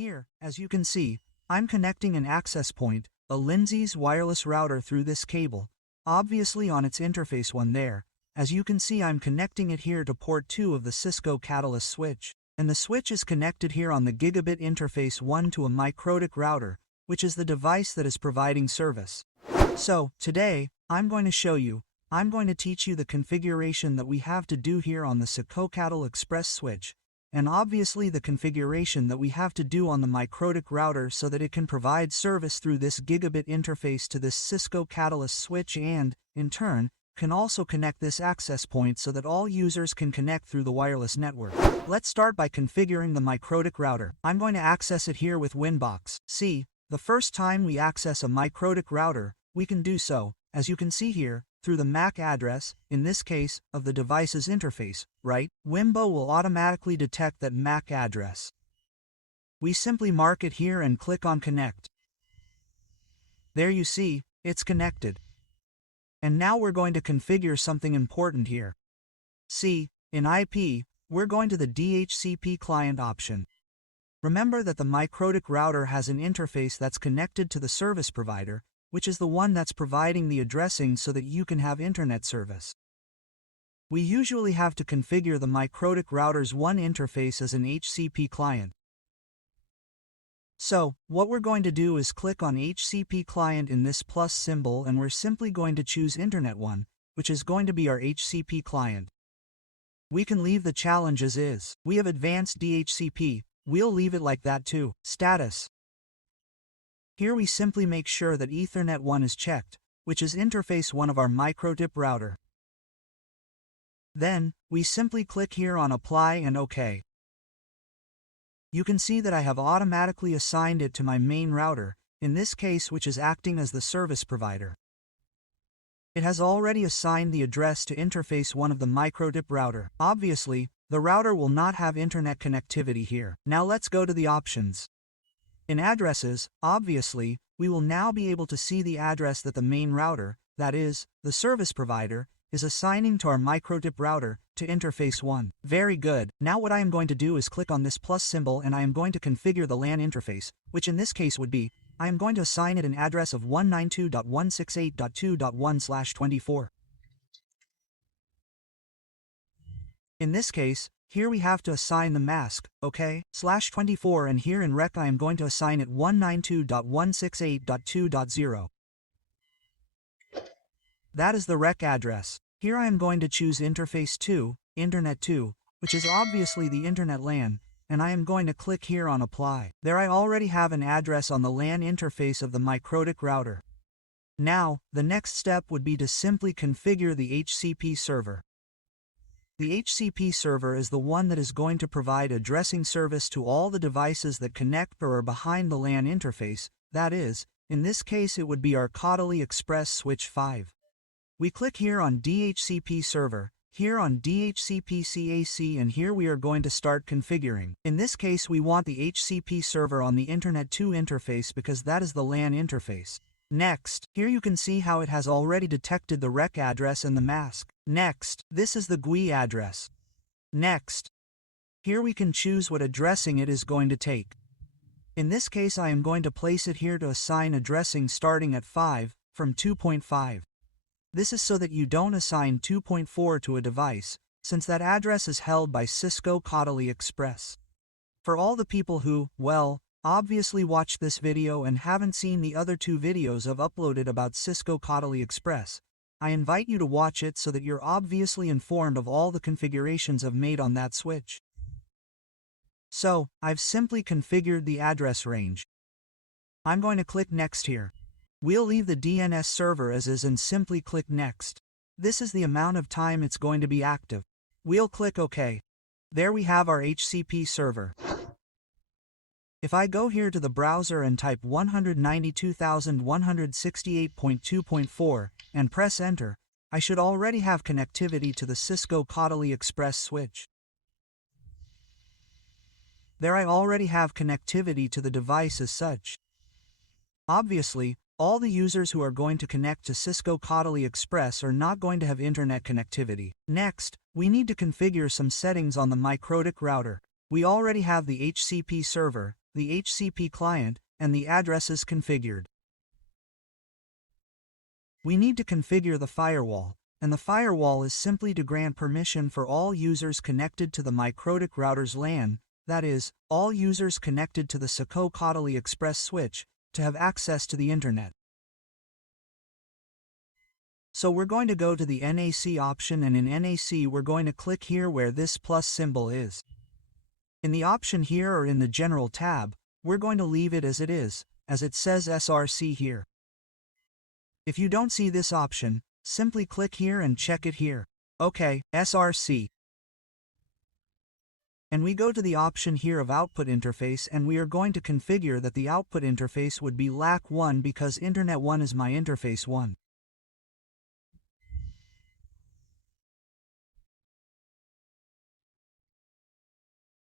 Here, as you can see, I'm connecting an access point, a Linksys wireless router through this cable, obviously on its interface one there. As you can see, I'm connecting it here to port 2 of the Cisco Catalyst switch, and the switch is connected here on the gigabit interface 1 to a Mikrotik router, which is the device that is providing service. So, today, I'm going to teach you the configuration that we have to do here on the Cisco Catalyst Express switch, and obviously the configuration that we have to do on the Mikrotik router so that it can provide service through this gigabit interface to this Cisco Catalyst switch and, in turn, can also connect this access point so that all users can connect through the wireless network. Let's start by configuring the Mikrotik router. I'm going to access it here with Winbox. See, the first time we access a Mikrotik router, we can do so, as you can see here, through the MAC address, in this case, of the device's interface, right? Wimbo will automatically detect that MAC address. We simply mark it here and click on Connect. There you see, it's connected. And now we're going to configure something important here. See, in IP, we're going to the DHCP client option. Remember that the Mikrotik router has an interface that's connected to the service provider, which is the one that's providing the addressing so that you can have internet service. We usually have to configure the Mikrotik router's one interface as an HCP client. So, what we're going to do is click on HCP client in this plus symbol, and we're simply going to choose Internet 1, which is going to be our HCP client. We can leave the challenge as is. We have advanced DHCP, we'll leave it like that too. Status. Here we simply make sure that Ethernet 1 is checked, which is interface 1 of our Mikrotik router. Then, we simply click here on Apply and OK. You can see that I have automatically assigned it to my main router, in this case which is acting as the service provider. It has already assigned the address to interface 1 of the Mikrotik router. Obviously, the router will not have internet connectivity here. Now let's go to the options. In addresses, obviously, we will now be able to see the address that the main router, that is, the service provider, is assigning to our Mikrotik router, to interface 1. Very good. Now what I am going to do is click on this plus symbol and I am going to configure the LAN interface, which in this case would be, I am going to assign it an address of 192.168.2.1/24. In this case, here we have to assign the mask, okay, /24, and here in rec I am going to assign it 192.168.2.0. That is the rec address. Here I am going to choose interface 2, Internet 2, which is obviously the Internet LAN, and I am going to click here on Apply. There I already have an address on the LAN interface of the Mikrotik router. Now, the next step would be to simply configure the HCP server. The HCP server is the one that is going to provide addressing service to all the devices that connect or are behind the LAN interface, that is, in this case it would be our Catalyst Express switch 5. We click here on DHCP server, here on DHCP CAC, and here we are going to start configuring. In this case we want the HCP server on the Internet 2 interface because that is the LAN interface. Next, here you can see how it has already detected the rec address and the mask. Next, this is the GUI address. Next, here we can choose what addressing it is going to take. In this case I am going to place it here to assign addressing starting at 5, from 2.5. This is so that you don't assign 2.4 to a device, since that address is held by Cisco Catalyst Express. For all the people who, well, obviously watched this video and haven't seen the other 2 videos I've uploaded about Cisco Catalyst Express, I invite you to watch it so that you're obviously informed of all the configurations I've made on that switch. So, I've simply configured the address range. I'm going to click Next here. We'll leave the DNS server as is and simply click Next. This is the amount of time it's going to be active. We'll click OK. There we have our HCP server. If I go here to the browser and type 192.168.2.4 and press Enter, I should already have connectivity to the Cisco Catalyst Express switch. There I already have connectivity to the device as such. Obviously, all the users who are going to connect to Cisco Catalyst Express are not going to have internet connectivity. Next, we need to configure some settings on the Mikrotik router. We already have the HCP server, the HCP client, and the addresses configured. We need to configure the firewall, and the firewall is simply to grant permission for all users connected to the Mikrotik router's LAN, that is, all users connected to the Cisco Catalyst Express switch, to have access to the internet. So we're going to go to the NAC option, and in NAC we're going to click here where this plus symbol is. In the option here or in the general tab, we're going to leave it as it says SRC here. If you don't see this option, simply click here and check it here. OK, SRC. And we go to the option here of output interface, and we are going to configure that the output interface would be LAC 1 because Internet 1 is my interface 1.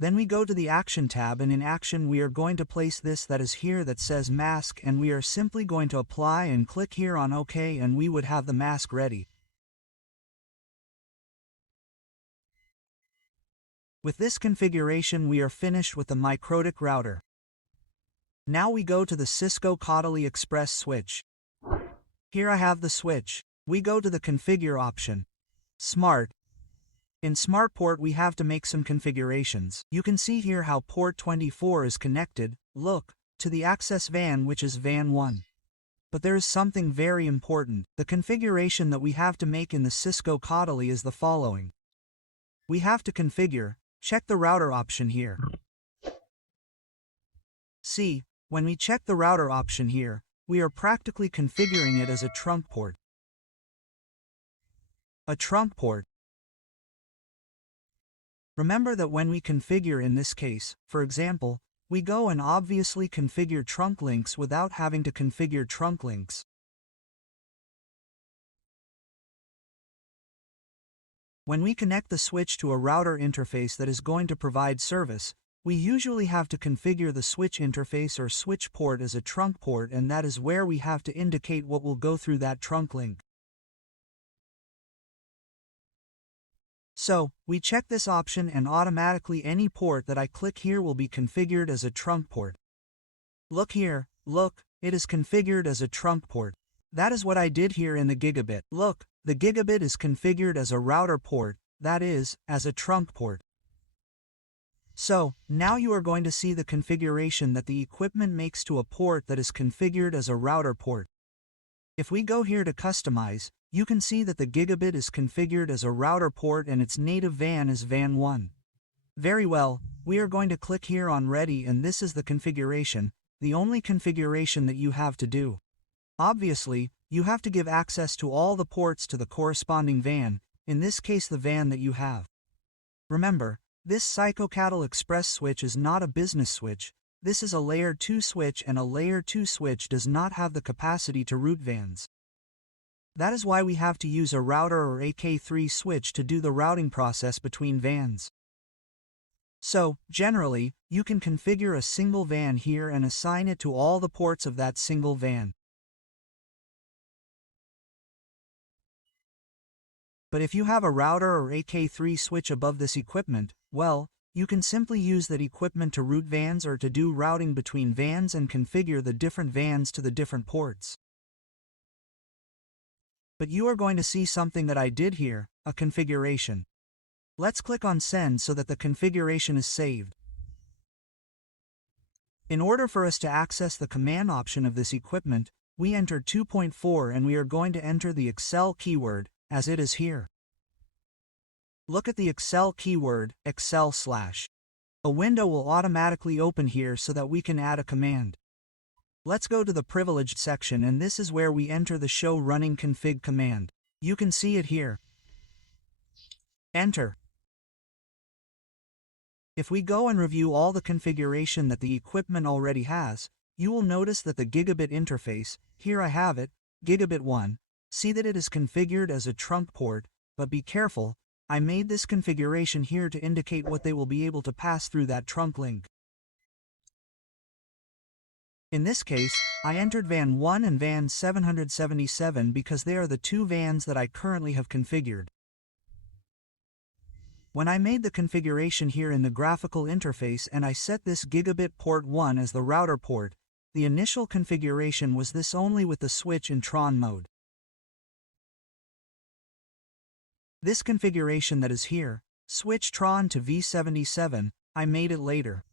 Then we go to the Action tab, and in Action we are going to place this that is here that says Mask, and we are simply going to apply and click here on OK, and we would have the mask ready. With this configuration we are finished with the Mikrotik router. Now we go to the Cisco Catalyst Express switch. Here I have the switch. We go to the Configure option. Smart. In Smart Port we have to make some configurations. You can see here how port 24 is connected, look, to the access VAN, which is VAN 1. But there is something very important. The configuration that we have to make in the Cisco Catalyst is the following. We have to configure, check the router option here. See, when we check the router option here, we are practically configuring it as a trunk port. A trunk port. Remember that when we configure in this case, for example, we go and obviously configure trunk links without having to configure trunk links. When we connect the switch to a router interface that is going to provide service, we usually have to configure the switch interface or switch port as a trunk port, and that is where we have to indicate what will go through that trunk link. So, we check this option, and automatically any port that I click here will be configured as a trunk port. Look here, look, it is configured as a trunk port. That is what I did here in the gigabit. Look, the gigabit is configured as a router port, that is, as a trunk port. So, now you are going to see the configuration that the equipment makes to a port that is configured as a router port. If we go here to Customize, you can see that the gigabit is configured as a router port and its native VAN is VAN 1. Very well, we are going to click here on Ready, and this is the configuration, the only configuration that you have to do. Obviously, you have to give access to all the ports to the corresponding VAN, in this case the VAN that you have. Remember, this Cisco Catalyst Express switch is not a business switch, this is a Layer 2 switch, and a Layer 2 switch does not have the capacity to route VANs. That is why we have to use a router or AK3 switch to do the routing process between VANs. So, generally, you can configure a single VAN here and assign it to all the ports of that single VAN. But if you have a router or AK3 switch above this equipment, well, you can simply use that equipment to route VANs or to do routing between VANs and configure the different VANs to the different ports. But you are going to see something that I did here, a configuration. Let's click on Send so that the configuration is saved. In order for us to access the command option of this equipment, we enter 2.4 and we are going to enter the Excel keyword, as it is here. Look at the Excel keyword, Excel/. A window will automatically open here so that we can add a command. Let's go to the privileged section, and this is where we enter the show running config command. You can see it here. Enter. If we go and review all the configuration that the equipment already has, you will notice that the gigabit interface, here I have it, gigabit 1, see that it is configured as a trunk port, but be careful, I made this configuration here to indicate what they will be able to pass through that trunk link. In this case, I entered VAN 1 and VAN 777 because they are the two VANs that I currently have configured. When I made the configuration here in the graphical interface and I set this gigabit port 1 as the router port, the initial configuration was this only with the switch in Tron mode. This configuration that is here, switch Tron to V77, I made it later.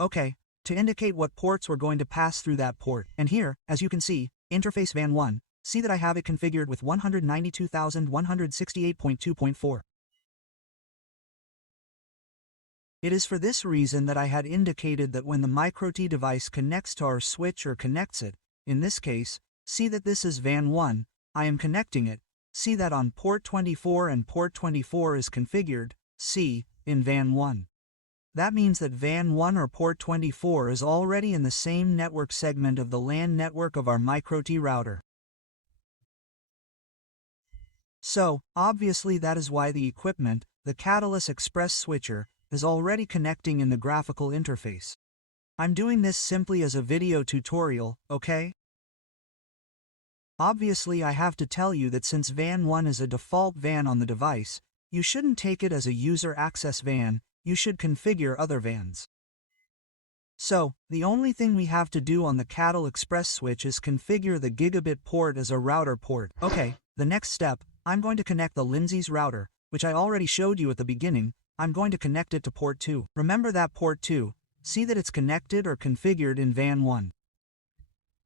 Okay, to indicate what ports were going to pass through that port. And here, as you can see, interface VAN 1, see that I have it configured with 192.168.2.4. It is for this reason that I had indicated that when the Mikrotik device connects to our switch or connects it, in this case, see that this is VAN 1, I am connecting it, see that on port 24 and port 24 is configured, see, in VAN 1. That means that VAN 1 or port 24 is already in the same network segment of the LAN network of our Mikrotik router. So, obviously that is why the equipment, the Catalyst Express switcher, is already connecting in the graphical interface. I'm doing this simply as a video tutorial, okay? Obviously I have to tell you that since VAN 1 is a default VAN on the device, you shouldn't take it as a user access VAN, you should configure other VANs. So, the only thing we have to do on the Catalyst Express switch is configure the gigabit port as a router port. Okay, the next step, I'm going to connect the Linksys router, which I already showed you at the beginning. I'm going to connect it to port 2. Remember that port 2, see that it's connected or configured in VAN 1.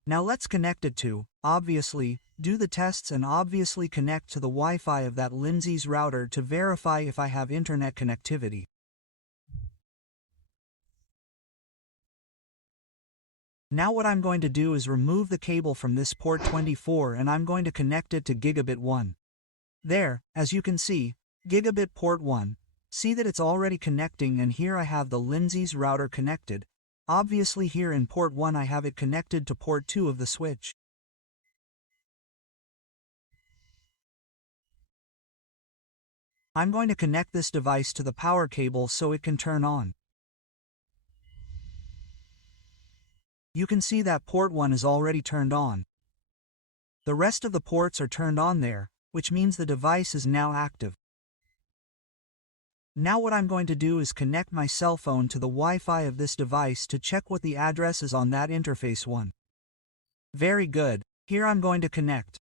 Now let's connect it to, obviously, do the tests and obviously connect to the Wi-Fi of that Linksys router to verify if I have internet connectivity. Now what I'm going to do is remove the cable from this port 24 and I'm going to connect it to gigabit 1. There, as you can see, gigabit port 1, see that it's already connecting and here I have the Linksys router connected. Obviously here in port 1 I have it connected to port 2 of the switch. I'm going to connect this device to the power cable so it can turn on. You can see that port 1 is already turned on. The rest of the ports are turned on there, which means the device is now active. Now what I'm going to do is connect my cell phone to the Wi-Fi of this device to check what the address is on that interface 1. Very good, here I'm going to connect.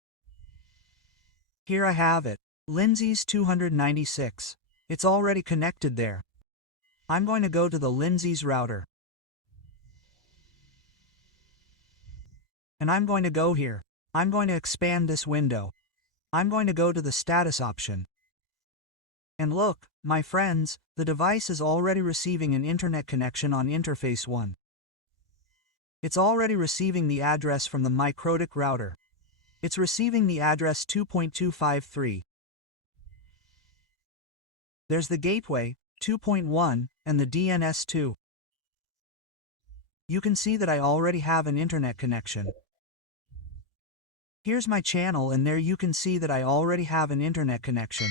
Here I have it, Linksys 296. It's already connected there. I'm going to go to the Linksys router. And I'm going to go here. I'm going to expand this window. I'm going to go to the status option. And look, my friends, the device is already receiving an internet connection on interface 1. It's already receiving the address from the Mikrotik router. It's receiving the address 2.253. There's the gateway, 2.1, and the DNS 2. You can see that I already have an internet connection. Here's my channel and there you can see that I already have an internet connection.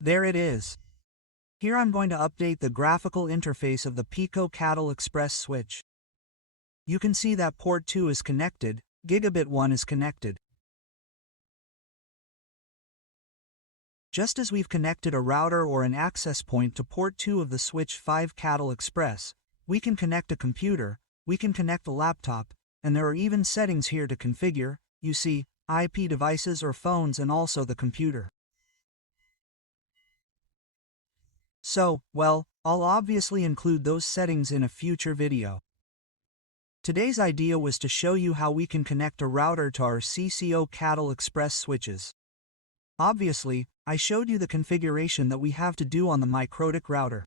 There it is. Here I'm going to update the graphical interface of the Cisco Catalyst Express switch. You can see that port 2 is connected, gigabit 1 is connected. Just as we've connected a router or an access point to port 2 of the switch 5 Catalyst Express, we can connect a computer, we can connect a laptop, and there are even settings here to configure, you see, IP devices or phones and also the computer. So, well, I'll obviously include those settings in a future video. Today's idea was to show you how we can connect a router to our Cisco Catalyst Express switches. Obviously, I showed you the configuration that we have to do on the Mikrotik router.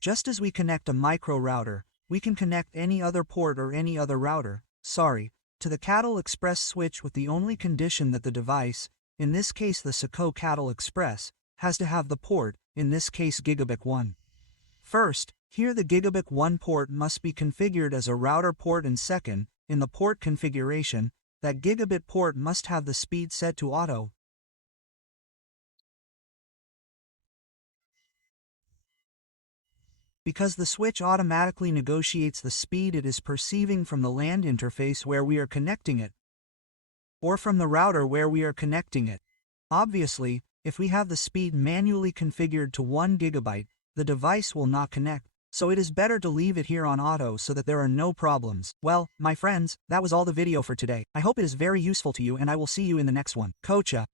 Just as we connect a micro router, we can connect any other port or any other router, to the Catalyst Express switch with the only condition that the device, in this case the Cisco Catalyst Express, has to have the port, in this case gigabit 1. First, here the gigabit 1 port must be configured as a router port and second, in the port configuration, that gigabit port must have the speed set to auto. Because the switch automatically negotiates the speed it is perceiving from the LAN interface where we are connecting it, or from the router where we are connecting it. Obviously, if we have the speed manually configured to 1 GB, the device will not connect. So it is better to leave it here on auto so that there are no problems. Well, my friends, that was all the video for today. I hope it is very useful to you and I will see you in the next one. Kocha.